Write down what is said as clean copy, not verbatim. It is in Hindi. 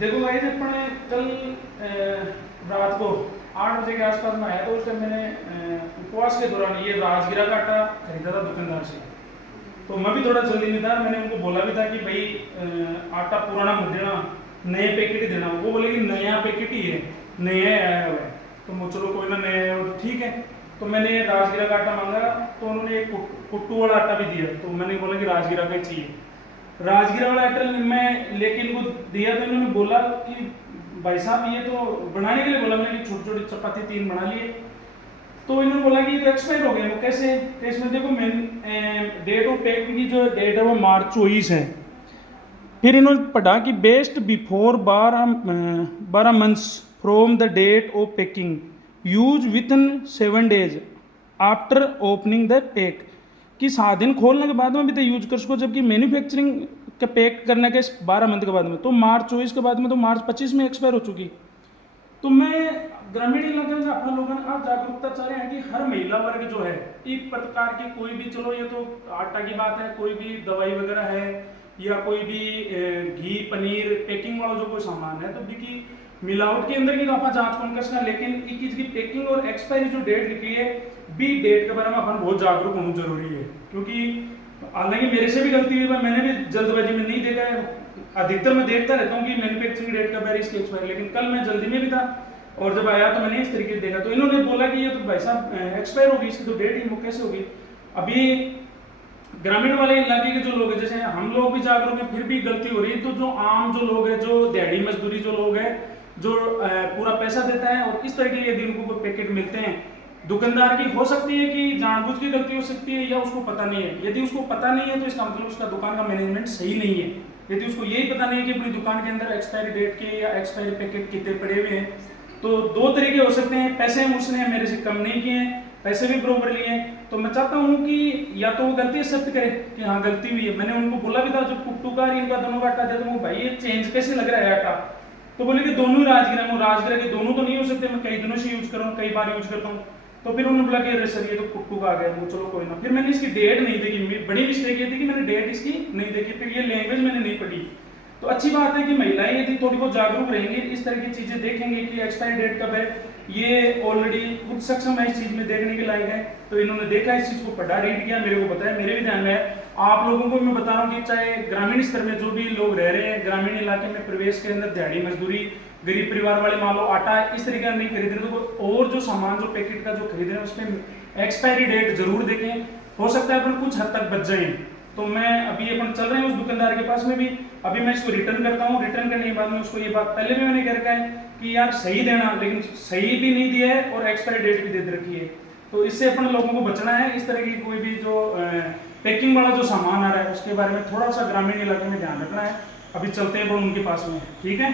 देखो भाई अपने कल रात को 8 बजे के आसपास में आया, तो उस टाइम मैंने उपवास के दौरान ये राजगिरा का आटा खरीदा था दुकानदार से। तो मैं भी थोड़ा जल्दी में था, मैंने उनको बोला भी था कि भाई आटा पुराना मत देना, नए पैकेट ही देना। वो बोले कि नया पैकेट ही है, नया आया हुआ है। तो मैं चलो कोई ना, नया है वो ठीक है। तो मैंने राजगिरा का आटा मांगा, तो उन्होंने एक कुट्टू वाला आटा भी दिया। तो मैंने बोला कि राजगिरा का ही चाहिए। राजगिरा वाला आटा मैं लेके इनको दिया, तो इन्होंने बोला कि भाई साहब ये तो बनाने के लिए बोला मैंने कि छोटी छोटी चपाती 3 बना लिए। तो इन्होंने बोला कि ये तो एक्सपायर हो गया। वो कैसे? तो इसमें देखो मेन डेट ऑफ पैक की जो डेट है वो मार्च 24 है। फिर इन्होंने पढ़ा कि best before 12 months from the date of packing, use within 7 days after opening the pack. कि 7 दिन खोलने के बाद में भी तो यूज कर सको, जबकि मैन्युफैक्चरिंग का पैक करने के 12 मंथ के बाद में, तो मार्च 24 के बाद में, तो मार्च 25 में एक्सपायर हो चुकी। तो मैं ग्रामीण इलाके में अपना लोगों ने आज जागरूकता चाह रहे हैं कि हर महिला वर्ग जो है एक प्रकार की कोई भी, चलो ये तो आटा की बात है, कोई भी दवाई वगैरह है या कोई भी घी पनीर पैकिंग वाला जो कोई सामान है, तो बिकी मिलावट के अंदर की तो आप जांच कौन कर सकता, लेकिन एक चीज की पैकिंग और एक्सपायरी जो डेट लिखी है बी डेट के बारे में अपन बहुत जागरूक होना जरूरी है। क्योंकि हालांकि मेरे से भी गलती हुई, मैंने भी जल्दबाजी में नहीं देखा है। अधिकतर मैं देखता रहता हूँ कि मैन्युफैक्चरिंग डेट कब है, इसकी एक्सपायरी, लेकिन कल मैं जल्दी में भी था और जब आया तो मैंने इस तरीके से देखा। तो इन्होंने बोला कि ये तो भाई साहब एक्सपायर होगी, इसकी तो डेट ही कैसे होगी। अभी ग्रामीण वाले इलाके के जो लोग हैं, जैसे हम लोग भी जागरूक हैं, फिर भी गलती हो रही है। तो जो आम जो लोग हैं, जो दिहाड़ी मजदूरी जो लोग हैं, जो पूरा पैसा देता है और इस तरीके यदि उनको कोई पैकेट मिलते हैं, दुकानदार की हो सकती है कि जानबूझ की गलती हो सकती है या उसको पता नहीं है। यदि उसको पता नहीं है तो इसका मतलब उसका दुकान का मैनेजमेंट सही नहीं है। यदि उसको यही पता नहीं है कि अपनी दुकान के अंदर एक्सपायरी डेट के या एक्सपायरी पैकेट कितने पड़े हुए हैं, तो 2 तरीके हो सकते हैं। पैसे उसने मेरे से कम नहीं किए हैं, पैसे भी बरोबर लिए हैं। तो मैं चाहता हूँ कि या तो वो गलती एक्सेप्ट करे कि हाँ गलती हुई है। मैंने उनको बोला भी था, जो कुट्टू का इनका दोनों का आटा दे दूँ, भाई ये चेंज कैसे लग रहा है आटा। तो बोले कि दोनों ही राजगिरा के दोनों तो नहीं हो सकते, मैं कई दिनों से यूज कर रहा हूँ, कई बार यूज करता हूँ। तो फिर उन्होंने बोला कि अरे सर ये तो कुट्टू का आ गया। वो चलो कोई ना। फिर मैंने इसकी डेट नहीं देखी, बड़ी मिस्टेक ये थी कि मैंने डेट इसकी नहीं देखी, फिर ये लैंग्वेज मैंने नहीं पढ़ी। तो अच्छी बात है कि महिलाएं यदि थोड़ी बहुत जागरूक रहेंगी, इस तरह की चीजें देखेंगे कि एक्सपायरी डेट कब है, ये ऑलरेडी खुद सक्षम है इस चीज में देखने के लायक है। तो इन्होंने देखा, इस चीज को पढ़ा, रीड किया, मेरे को बताया, मेरे भी ध्यान में है। आप लोगों को मैं बता रहा हूँ कि चाहे ग्रामीण स्तर में जो भी लोग रह रहे हैं, ग्रामीण इलाके में प्रवेश के अंदर दिहाड़ी मजदूरी, गरीब परिवार वाले मान लो आटा इस तरीके का नहीं खरीद रहे, तो और जो सामान जो पैकेट का जो खरीद रहे हैं उसमें एक्सपायरी डेट जरूर देखें। हो सकता है अपन कुछ हद तक बच जाए। तो मैं अभी अपन चल रहे हैं उस दुकानदार के पास में भी, अभी मैं इसको रिटर्न करता हूँ। रिटर्न करने के बाद में उसको ये बात पहले भी मैंने कह रखा है कि यार सही देना, लेकिन सही भी नहीं दिया है और एक्सपायरी डेट भी दे रखी है। तो इससे अपन लोगों को बचना है। इस तरह की कोई भी जो पैकिंग वाला जो सामान आ रहा है उसके बारे में थोड़ा सा ग्रामीण इलाके में ध्यान रखना है। अभी चलते हैं उनके पास में, ठीक है।